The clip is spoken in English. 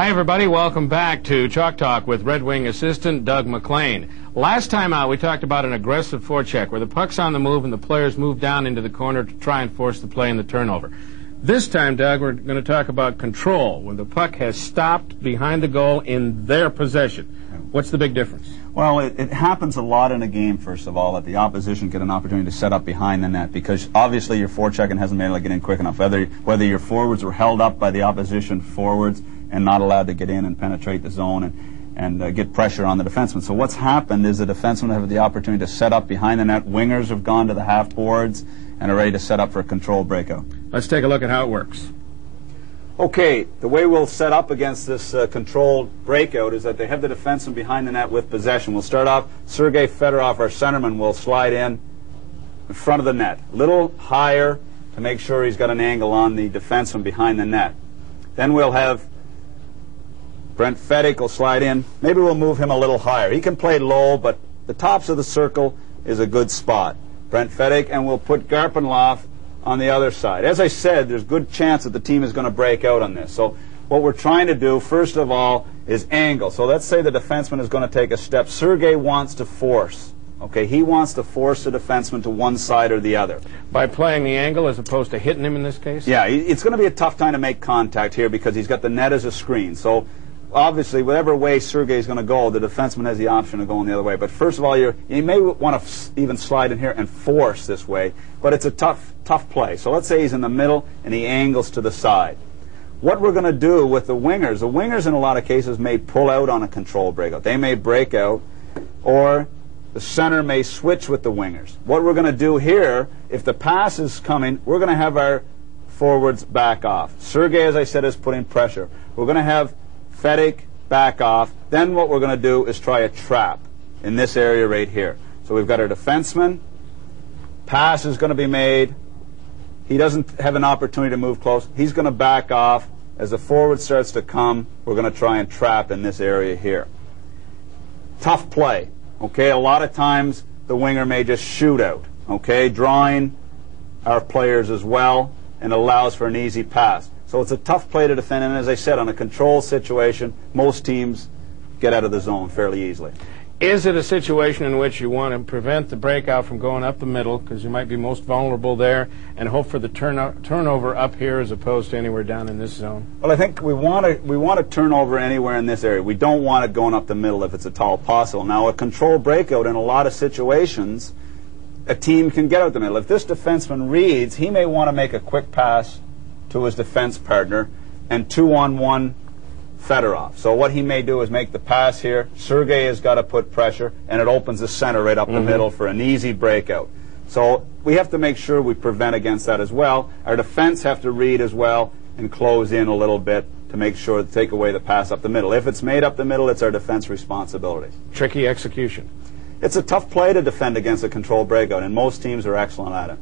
Hi, everybody. Welcome back to Chalk Talk with Red Wing assistant Doug McLean. Last time out, we talked about an aggressive forecheck where the puck's on the move and the players move down into the corner to try and force the play in the turnover. This time, Doug, we're going to talk about control, when the puck has stopped behind the goal in their possession. What's the big difference? Well, it happens a lot in a game, first of all, that the opposition get an opportunity to set up behind the net, because obviously your forechecking hasn't been able to get in quick enough. Whether your forwards were held up by the opposition forwards and not allowed to get in and penetrate the zone and get pressure on the defenseman. So what's happened is the defensemen have the opportunity to set up behind the net. Wingers have gone to the half boards and are ready to set up for a controlled breakout. Let's take a look at how it works. Okay, the way we'll set up against this controlled breakout is that they have the defenseman behind the net with possession. We'll start off, Sergei Fedorov, our centerman, will slide in front of the net, a little higher to make sure he's got an angle on the defenseman behind the net. Then we'll have Brent Fedek will slide in. Maybe we'll move him a little higher. He can play low, but the tops of the circle is a good spot. Brent Fedek, and we'll put Garpenlov on the other side. As I said, there's good chance that the team is going to break out on this. So what we're trying to do, first of all, is angle. So let's say the defenseman is going to take a step. Sergei wants to force. Okay, he wants to force the defenseman to one side or the other. By playing the angle as opposed to hitting him in this case? Yeah, it's going to be a tough time to make contact here because he's got the net as a screen. So obviously, whatever way Sergei is going to go, the defenseman has the option of going the other way. But first of all, you may want to even slide in here and force this way, but it's a tough play. So let's say he's in the middle and he angles to the side. What we're going to do with the wingers in a lot of cases may pull out on a control breakout. They may break out, or the center may switch with the wingers. What we're going to do here, if the pass is coming, we're going to have our forwards back off. Sergei, as I said, is putting pressure. We're going to have Fedek back off. Then what we're going to do is try a trap in this area right here. So we've got our defenseman. Pass is going to be made. He doesn't have an opportunity to move close. He's going to back off. As the forward starts to come, we're going to try and trap in this area here. Tough play. Okay, a lot of times the winger may just shoot out. Okay, drawing our players as well, and allows for an easy pass. So it's a tough play to defend, and as I said, on a control situation, most teams get out of the zone fairly easily. Is it a situation in which you want to prevent the breakout from going up the middle, because you might be most vulnerable there, and hope for the turnover up here as opposed to anywhere down in this zone? Well, I think we want to turnover anywhere in this area. We don't want it going up the middle if it's at all possible. Now, a control breakout in a lot of situations, a team can get out the middle. If this defenseman reads, he may want to make a quick pass to his defense partner and 2-on-1 Fedorov. So what he may do is make the pass here. Sergei has got to put pressure, and it opens the center right up the middle for an easy breakout. So we have to make sure we prevent against that as well. Our defense have to read as well and close in a little bit to make sure to take away the pass up the middle. If it's made up the middle, it's our defense responsibility. Tricky execution. It's a tough play to defend against a controlled breakout, and most teams are excellent at it.